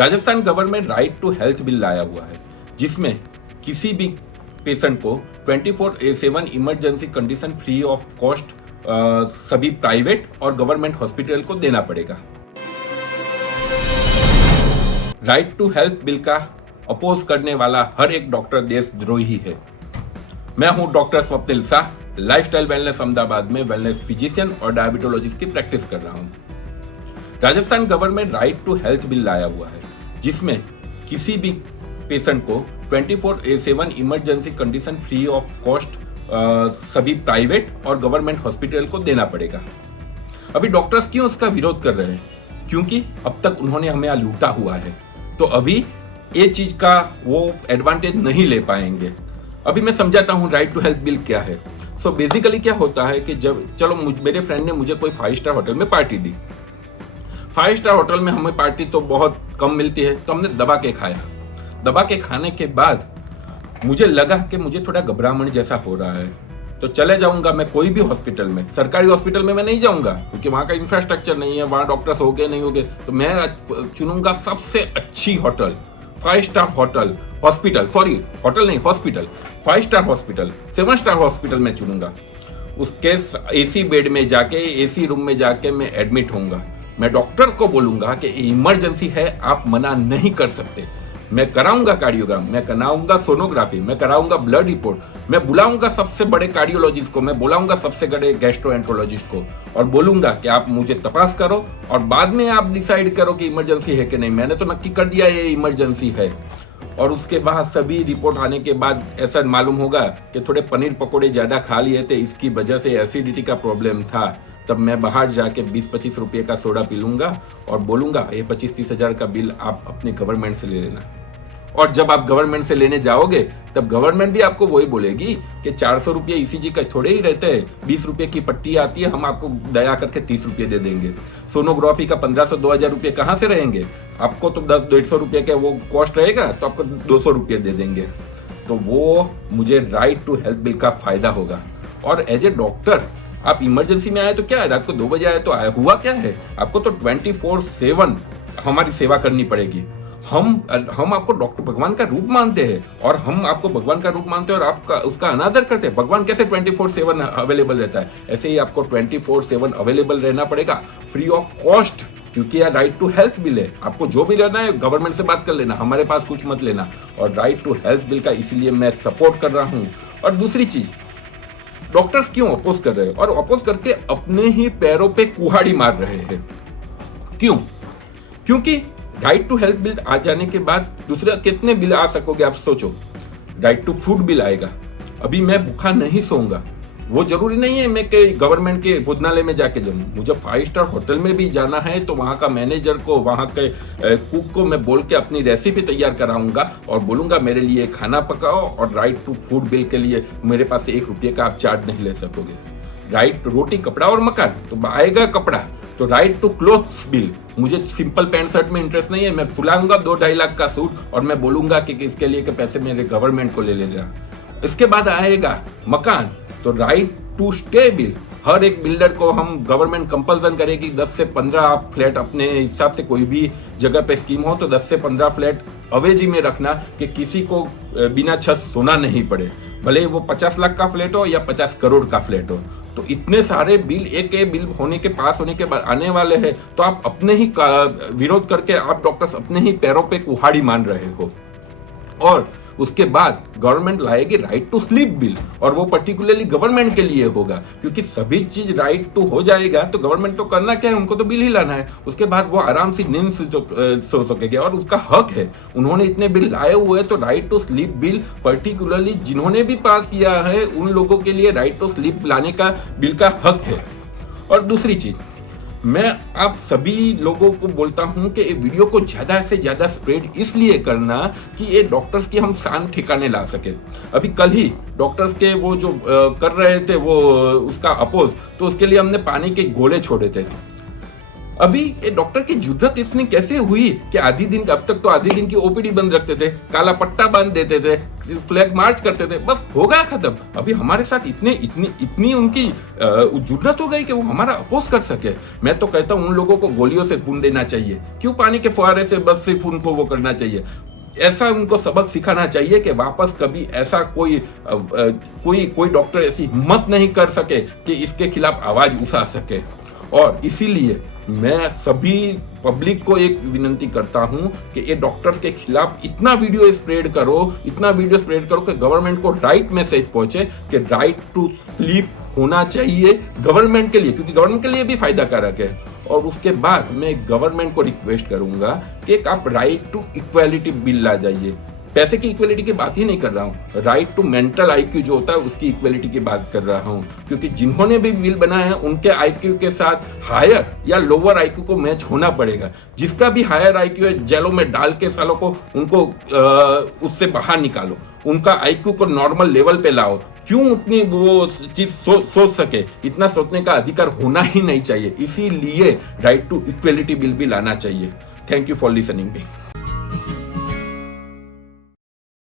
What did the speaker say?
Rajasthan government right to health bill लाया हुआ है, जिसमें किसी भी पेशेंट को 24/7 emergency condition free of cost सभी प्राइवेट और गवर्नमेंट हॉस्पिटल को देना पड़ेगा। राइट टू हेल्थ बिल का अपोज करने वाला हर एक डॉक्टर देशद्रोही है। मैं हूं doctor Swapnil Shah, lifestyle wellness Ahmedabad में वेलनेस फिजिशियन और डायबिटोलॉजिस्ट की प्रैक्टिस कर रहा हूं। Rajasthan government right to health bill लाया हुआ है, जिसमें किसी भी पेशेंट को 24/7 emergency condition free of cost सभी प्राइवेट और गवर्नमेंट हॉस्पिटल को देना पड़ेगा। अभी डॉक्टर्स क्यों उसका विरोध कर रहे हैं? क्योंकि अब तक उन्होंने हमें लूटा हुआ है, तो अभी ये चीज का वो एडवांटेज नहीं ले पाएंगे। अभी मैं समझाता हूँ राइट टू हेल्थ बिल क्या है। सो बेसिकली क्या होता है कि जब मेरे फ्रेंड ने मुझे कोई 5 स्टार होटल में पार्टी दी। 5 स्टार होटल में हमें पार्टी तो बहुत कम मिलती है, तो हमने दबा के खाया। दबा के खाने के बाद मुझे लगा कि मुझे थोड़ा घबराहट जैसा हो रहा है, तो चले जाऊंगा मैं कोई भी हॉस्पिटल में। सरकारी हॉस्पिटल में मैं नहीं जाऊंगा क्योंकि वहां का इंफ्रास्ट्रक्चर नहीं है, वहां डॉक्टर्स हो गए नहीं हो गए, तो मैं चुनूंगा सबसे अच्छी hotel, 5 star hotel hospital, sorry hotel नहीं hospital, 5 star hospital, 7 star hospital में चुनूंगा। उसके एसी बेड में जाके, एसी रूम में जाके मैं एडमिट होऊंगा। मैं डॉक्टर को बोलूंगा कि इमरजेंसी है, आप मना नहीं कर सकते। मैं कराऊंगा कार्डियोग्राम, मैं कराऊंगा सोनोग्राफी, मैं कराऊंगा ब्लड रिपोर्ट, मैं बुलाऊंगा सबसे बड़े कार्डियोलॉजिस्ट को, मैं बुलाऊंगा सबसे बड़े गैस्ट्रोएंटरोलॉजिस्ट को और बोलूंगा कि आप मुझे तपास करो और बाद में आप डिसाइड करो कि इमरजेंसी है कि नहीं। मैंने तो नक्की कर दिया ये इमरजेंसी है। और उसके बाद सभी रिपोर्ट आने के बाद ऐसा मालूम होगा कि थोड़े पनीर पकोड़े ज्यादा खा लिए थे, इसकी वजह से एसिडिटी का प्रॉब्लम था, तब मैं बाहर जाके 20-25 रुपये का सोडा पी लूंगा और बोलूंगा ये 25-30 हजार का बिल आप अपने गवर्नमेंट से ले लेना। और जब आप गवर्नमेंट से लेने जाओगे तब गवर्नमेंट भी आपको वही बोलेगी कि 400 रुपये ईसीजी का थोड़े ही रहते हैं, 20 रुपये की पट्टी आती है, हम आपको दया करके 30 रुपये दे देंगे। सोनोग्राफी का 1500-2000 रुपये कहाँ से रहेंगे? आपको तो 10-150 रुपये का वो कॉस्ट रहेगा, तो आपको 200 रुपये दे देंगे। तो वो मुझे राइट टू हेल्थ बिल का फायदा होगा। और एज ए डॉक्टर आप इमरजेंसी में आए तो क्या है, रात को 2 बजे आए तो आए, हुआ क्या है? आपको तो 24/7 हमारी सेवा करनी पड़ेगी। हम आपको डॉक्टर भगवान का रूप मानते हैं और हम आपको भगवान का रूप मानते हैं और आपका उसका अनादर करते हैं। भगवान कैसे 24/7 अवेलेबल रहता है, ऐसे ही आपको 24/7 अवेलेबल रहना पड़ेगा फ्री ऑफ कॉस्ट, क्योंकि यह राइट टू हेल्थ बिल है। आपको जो भी लेना है गवर्नमेंट से बात कर लेना, हमारे पास कुछ मत लेना। और राइट टू हेल्थ बिल का इसीलिए मैं सपोर्ट कर रहा हूं। और दूसरी चीज, डॉक्टर्स क्यों अपोज कर रहे हैं और अपोज करके अपने ही पैरों पे कुहाड़ी मार रहे हैं? क्यों? क्योंकि राइट टू हेल्थ बिल आ जाने के बाद दूसरे कितने बिल आ सकोगे आप सोचो। राइट टू फूड बिल आएगा। अभी मैं भूखा नहीं सोऊंगा, वो जरूरी नहीं है मैं के गवर्नमेंट के भोजनालय में जाके जाऊं। मुझे 5 स्टार होटल में भी जाना है तो वहां का मैनेजर को, वहां के कुक को मैं बोल के अपनी रेसिपी तैयार कराऊंगा और बोलूंगा मेरे लिए खाना पकाओ, और राइट टू फूड बिल के लिए मेरे पास 1 रुपये का आप चार्ज नहीं ले सकोगे। राइट रोटी कपड़ा और मकान तो आएगा कपड़ा। तो राइट टू क्लोथ्स बिल, मुझे सिंपल पैंट शर्ट में इंटरेस्ट नहीं है, मैं फुलाऊंगा 2-2.5 लाख का सूट और मैं बोलूंगा कि इसके लिए के पैसे मेरे गवर्नमेंट को ले लेना। इसके बाद आएगा मकान, तो राइट टू स्टे बिल, हर एक बिल्डर को हम गवर्नमेंट कंपल्सन करेगी 10 से 15 फ्लैट अपने हिसाब से, कोई भी जगह पे स्कीम हो तो 10 से 15 फ्लैट अवेजी में रखना कि किसी को बिना छत सोना नहीं पड़े, भले वो 50 लाख का फ्लैट हो या 50 करोड़ का फ्लैट हो। तो इतने सारे बिल एक बिल होने के पास होने के बाद आने वाले हैं, तो आप अपने ही विरोध करके आप डॉक्टर्स अपने ही पैरों पे कुहाड़ी मान रहे हो। और उसके बाद गवर्नमेंट लाएगी राइट टू स्लीप बिल, और वो पर्टिकुलरली गवर्नमेंट के लिए होगा, क्योंकि सभी चीज राइट टू हो जाएगा तो गवर्नमेंट तो करना क्या है, उनको तो बिल ही लाना है। उसके बाद वो आराम से नींद सो सकेगा और उसका हक है। उन्होंने इतने बिल लाए हुए हैं तो right to sleep bill particularly जिन्होंने भी पास किया है उन लोगों के लिए राइट टू स्लीप लाने का बिल का हक है। और दूसरी चीज, मैं आप सभी लोगों को बोलता हूं कि ये वीडियो को ज्यादा से ज्यादा स्प्रेड इसलिए करना कि ये डॉक्टर्स की हम शान ठिकाने ला सके। अभी कल ही डॉक्टर्स के वो जो कर रहे थे वो उसका अपोज, तो उसके लिए हमने पानी के गोले छोड़े थे। अभी ये डॉक्टर की जरूरत इतनी कैसे हुई कि अब तक तो आधी दिन की ओपीडी बंद रखते थे, काला पट्टा बांध देते थे, फ्लैग मार्च करते थे, बस हो गया खत्म। अभी हमारे साथ इतनी उनकी जरूरत हो गई कि वो हमारा अपोज कर सके। मैं तो कहता हूं उन लोगों को गोलियों से खून देना चाहिए, क्यों पानी के फुहारे से बस सिर्फ उनको वो करना चाहिए। ऐसा उनको सबक सिखाना चाहिए कि वापस कभी ऐसा कोई डॉक्टर ऐसी हिम्मत नहीं कर सके कि इसके खिलाफ आवाज उठा सके। और इसीलिए मैं सभी पब्लिक को एक विनती करता हूं कि ये डॉक्टर्स के खिलाफ इतना वीडियो स्प्रेड करो कि गवर्नमेंट को राइट मैसेज पहुंचे कि राइट टू स्लीप होना चाहिए गवर्नमेंट के लिए, क्योंकि गवर्नमेंट के लिए भी फायदा कारक है। और उसके बाद मैं गवर्नमेंट को रिक्वेस्ट करूंगा कि आप राइट टू इक्वालिटी बिल ला जाइए। पैसे की इक्वालिटी की बात ही नहीं कर रहा हूँ, राइट टू मेंटल आईक्यू जो होता है उसकी इक्वालिटी की बात कर रहा हूँ। क्योंकि जिन्होंने भी बिल बनाया है उनके आईक्यू के साथ हायर या लोअर आईक्यू को मैच होना पड़ेगा। जिसका भी हायर आईक्यू है जेलों में डाल के सालों को उनको उससे बाहर निकालो, उनका आईक्यू को नॉर्मल लेवल पे लाओ। क्यों उतनी वो चीज सोच सके, इतना सोचने का अधिकार होना ही नहीं चाहिए। इसीलिए राइट टू इक्वालिटी बिल भी लाना चाहिए। Thank you for listening me.